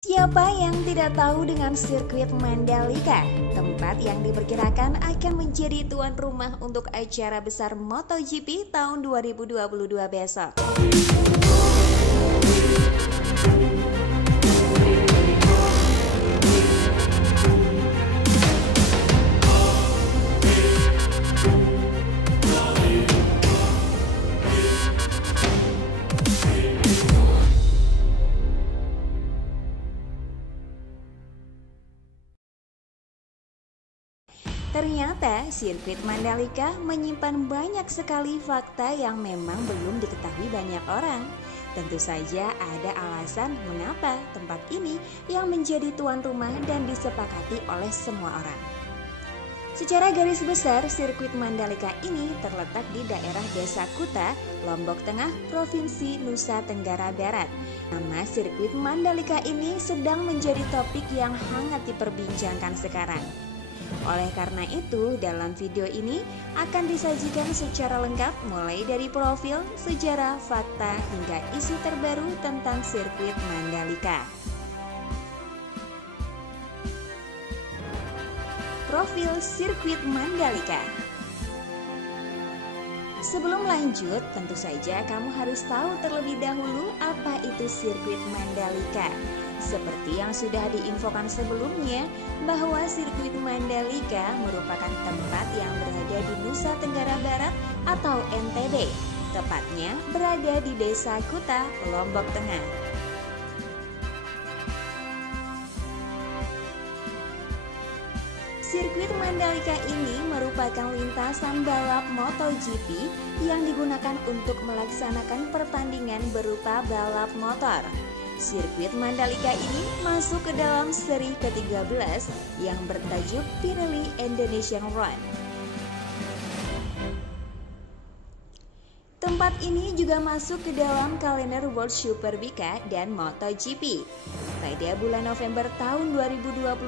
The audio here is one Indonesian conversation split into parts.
Siapa yang tidak tahu dengan sirkuit Mandalika, tempat yang diperkirakan akan menjadi tuan rumah untuk acara besar MotoGP tahun 2022 besok. Ternyata sirkuit Mandalika menyimpan banyak sekali fakta yang memang belum diketahui banyak orang. Tentu saja ada alasan mengapa tempat ini yang menjadi tuan rumah dan disepakati oleh semua orang. Secara garis besar, sirkuit Mandalika ini terletak di daerah Desa Kuta, Lombok Tengah, Provinsi Nusa Tenggara Barat. Nama sirkuit Mandalika ini sedang menjadi topik yang hangat diperbincangkan sekarang. Oleh karena itu, dalam video ini akan disajikan secara lengkap mulai dari profil, sejarah, fakta, hingga isu terbaru tentang sirkuit Mandalika. Profil sirkuit Mandalika. Sebelum lanjut, tentu saja kamu harus tahu terlebih dahulu apa itu sirkuit Mandalika. Seperti yang sudah diinfokan sebelumnya, bahwa sirkuit Mandalika merupakan tempat yang berada di Nusa Tenggara Barat atau NTB, tepatnya berada di Desa Kuta, Lombok Tengah. Sirkuit Mandalika ini merupakan lintasan balap MotoGP yang digunakan untuk melaksanakan pertandingan berupa balap motor. Sirkuit Mandalika ini masuk ke dalam seri ke-13 yang bertajuk Pirelli Indonesian Run. Tempat ini juga masuk ke dalam kalender World Superbike dan MotoGP. Pada bulan November tahun 2021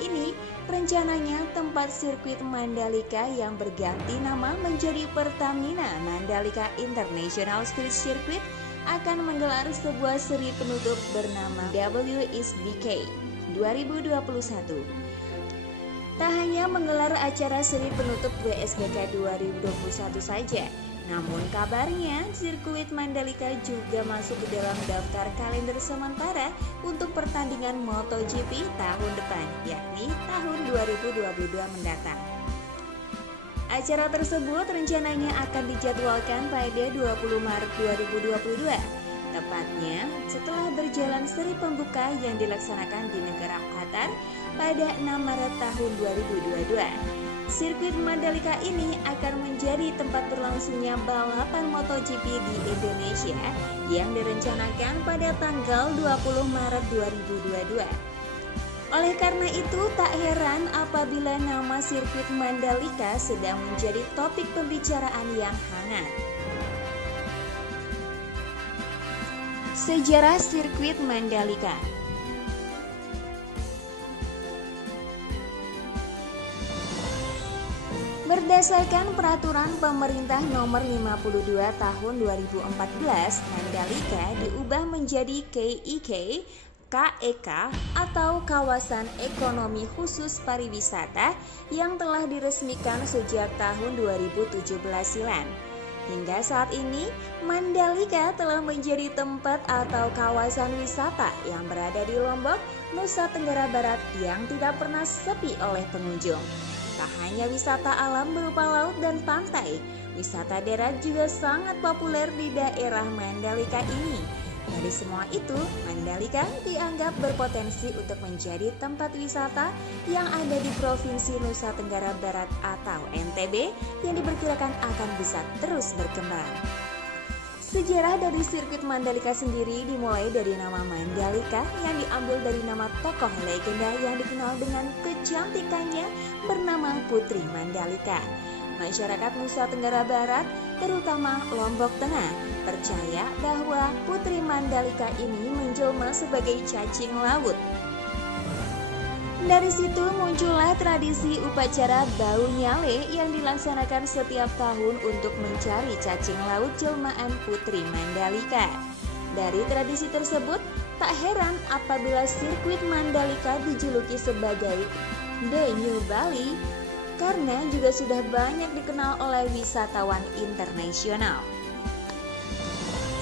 ini, rencananya tempat sirkuit Mandalika yang berganti nama menjadi Pertamina Mandalika International Street Circuit akan menggelar sebuah seri penutup bernama WSBK 2021. Tak hanya menggelar acara seri penutup WSBK 2021 saja, namun kabarnya sirkuit Mandalika juga masuk ke dalam daftar kalender sementara untuk pertandingan MotoGP tahun depan, yakni tahun 2022 mendatang. Acara tersebut rencananya akan dijadwalkan pada 20 Maret 2022, tepatnya setelah berjalan seri pembuka yang dilaksanakan di negara Qatar pada 6 Maret tahun 2022. Sirkuit Mandalika ini akan menjadi tempat berlangsungnya balapan MotoGP di Indonesia yang direncanakan pada tanggal 20 Maret 2022. Oleh karena itu, tak heran apabila nama sirkuit Mandalika sedang menjadi topik pembicaraan yang hangat. Sejarah sirkuit Mandalika. Berdasarkan peraturan pemerintah nomor 52 tahun 2014, Mandalika diubah menjadi KEK atau Kawasan Ekonomi Khusus Pariwisata yang telah diresmikan sejak tahun 2017 silam. Hingga saat ini, Mandalika telah menjadi tempat atau kawasan wisata yang berada di Lombok, Nusa Tenggara Barat yang tidak pernah sepi oleh pengunjung. Tak hanya wisata alam berupa laut dan pantai, wisata darat juga sangat populer di daerah Mandalika ini. Dari semua itu, Mandalika dianggap berpotensi untuk menjadi tempat wisata yang ada di Provinsi Nusa Tenggara Barat atau NTB yang diperkirakan akan bisa terus berkembang. Sejarah dari sirkuit Mandalika sendiri dimulai dari nama Mandalika yang diambil dari nama tokoh legenda yang dikenal dengan kecantikannya bernama Putri Mandalika. Masyarakat Nusa Tenggara Barat, terutama Lombok Tengah, percaya bahwa Putri Mandalika ini menjelma sebagai cacing laut. Dari situ muncullah tradisi upacara Bau Nyale yang dilaksanakan setiap tahun untuk mencari cacing laut jelmaan Putri Mandalika. Dari tradisi tersebut, Tak heran apabila sirkuit Mandalika dijuluki sebagai The New Bali karena juga sudah banyak dikenal oleh wisatawan internasional.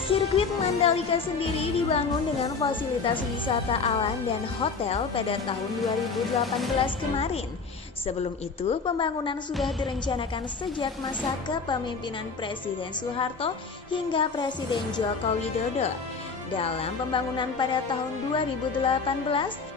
Sirkuit Mandalika sendiri dibangun dengan fasilitas wisata alam dan hotel pada tahun 2018 kemarin. Sebelum itu, pembangunan sudah direncanakan sejak masa kepemimpinan Presiden Soeharto hingga Presiden Joko Widodo. Dalam pembangunan pada tahun 2018,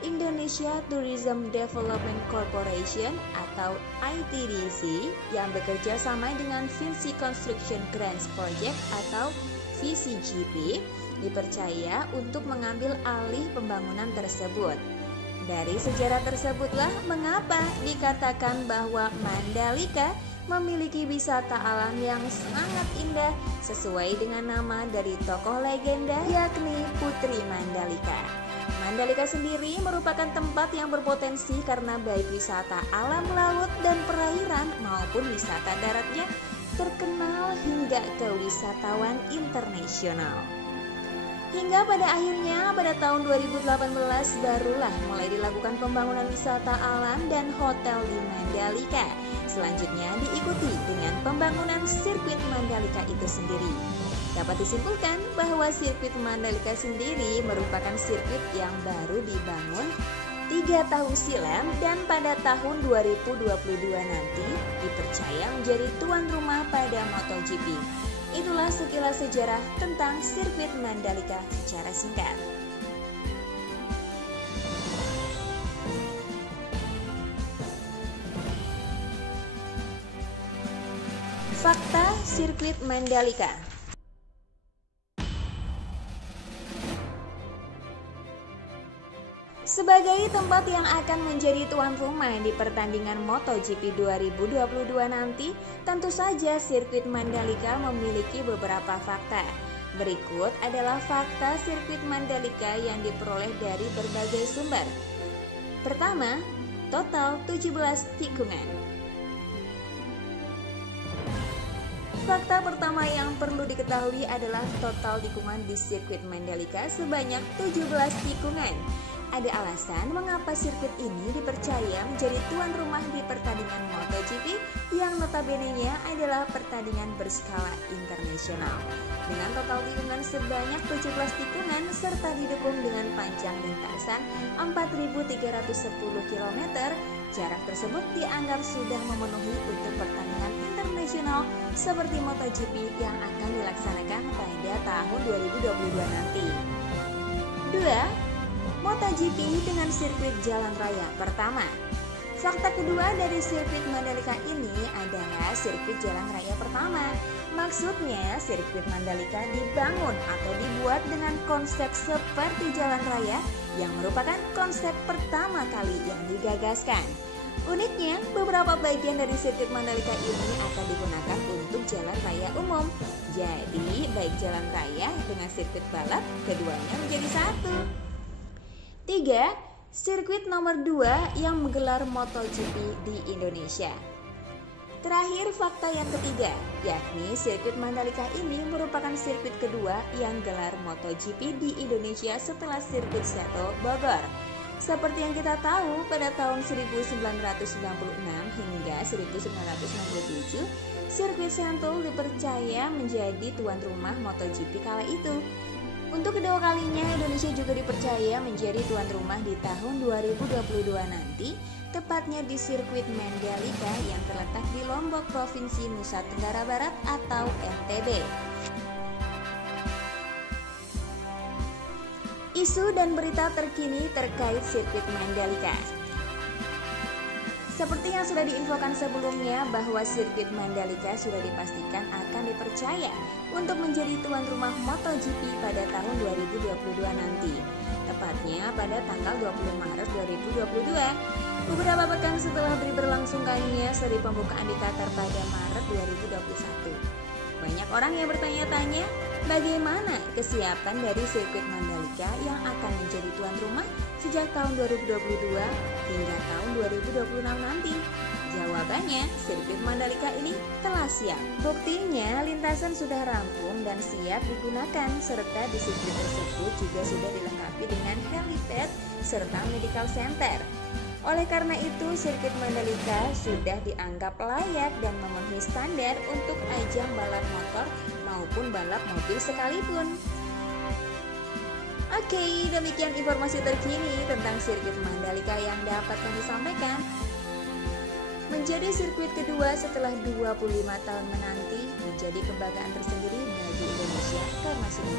Indonesia Tourism Development Corporation atau ITDC yang bekerja sama dengan Vinci Construction Grants Project atau VCGP dipercaya untuk mengambil alih pembangunan tersebut. Dari sejarah tersebutlah mengapa dikatakan bahwa Mandalika memiliki wisata alam yang sangat indah sesuai dengan nama dari tokoh legenda yakni Putri Mandalika. Mandalika sendiri merupakan tempat yang berpotensi karena baik wisata alam laut dan perairan maupun wisata daratnya terkenal hingga ke wisatawan internasional. Hingga pada akhirnya pada tahun 2018 barulah mulai dilakukan pembangunan wisata alam dan hotel di Mandalika. Selanjutnya diikuti dengan pembangunan sirkuit Mandalika itu sendiri. Dapat disimpulkan bahwa sirkuit Mandalika sendiri merupakan sirkuit yang baru dibangun 3 tahun silam dan pada tahun 2022 nanti dipercaya menjadi tuan rumah pada MotoGP. Itulah sekilas sejarah tentang sirkuit Mandalika secara singkat. Fakta sirkuit Mandalika. Sebagai tempat yang akan menjadi tuan rumah di pertandingan MotoGP 2022 nanti, tentu saja sirkuit Mandalika memiliki beberapa fakta. Berikut adalah fakta sirkuit Mandalika yang diperoleh dari berbagai sumber. Pertama, total 17 tikungan. Fakta pertama yang perlu diketahui adalah total tikungan di sirkuit Mandalika sebanyak 17 tikungan. Ada alasan mengapa sirkuit ini dipercaya menjadi tuan rumah di pertandingan MotoGP yang notabene-nya adalah pertandingan berskala internasional. Dengan total tikungan sebanyak 17 tikungan serta didukung dengan panjang lintasan 4.310 km, jarak tersebut dianggap sudah memenuhi untuk pertandingan internasional seperti MotoGP yang akan dilaksanakan pada tahun 2022 nanti. 2. MotoGP dengan sirkuit jalan raya pertama. Fakta kedua dari sirkuit Mandalika ini adalah sirkuit jalan raya pertama. Maksudnya sirkuit Mandalika dibangun atau dibuat dengan konsep seperti jalan raya yang merupakan konsep pertama kali yang digagaskan. Uniknya, beberapa bagian dari sirkuit Mandalika ini akan digunakan untuk jalan raya umum. Jadi, baik jalan raya dengan sirkuit balap, keduanya menjadi satu. 3. Sirkuit nomor 2 yang menggelar MotoGP di Indonesia. Terakhir, fakta yang ketiga, yakni sirkuit Mandalika ini merupakan sirkuit kedua yang gelar MotoGP di Indonesia setelah sirkuit Seto Bogor. Seperti yang kita tahu, pada tahun 1996 hingga 1997, sirkuit Sentul dipercaya menjadi tuan rumah MotoGP kala itu. Untuk kedua kalinya, Indonesia juga dipercaya menjadi tuan rumah di tahun 2022 nanti, tepatnya di sirkuit Mandalika yang terletak di Lombok, Provinsi Nusa Tenggara Barat atau NTB. Isu dan berita terkini terkait sirkuit Mandalika. Seperti yang sudah diinfokan sebelumnya bahwa sirkuit Mandalika sudah dipastikan akan dipercaya untuk menjadi tuan rumah MotoGP pada tahun 2022 nanti, tepatnya pada tanggal 20 Maret 2022. Beberapa pekan setelah berlangsungkannya seri pembukaan di Qatar pada Maret 2021. Banyak orang yang bertanya-tanya bagaimana kesiapan dari sirkuit Mandalika yang akan menjadi tuan rumah sejak tahun 2022 hingga tahun 2026 nanti. Jawabannya, sirkuit Mandalika ini telah siap. Buktinya, lintasan sudah rampung dan siap digunakan, serta di sirkuit tersebut juga sudah dilengkapi dengan helipad serta medical center. Oleh karena itu, sirkuit Mandalika sudah dianggap layak dan memenuhi standar untuk ajang balap motor maupun balap mobil sekalipun. Oke, demikian informasi terkini tentang sirkuit Mandalika yang dapat kami sampaikan. Menjadi sirkuit kedua setelah 25 tahun menanti menjadi kebanggaan tersendiri bagi Indonesia karena sudah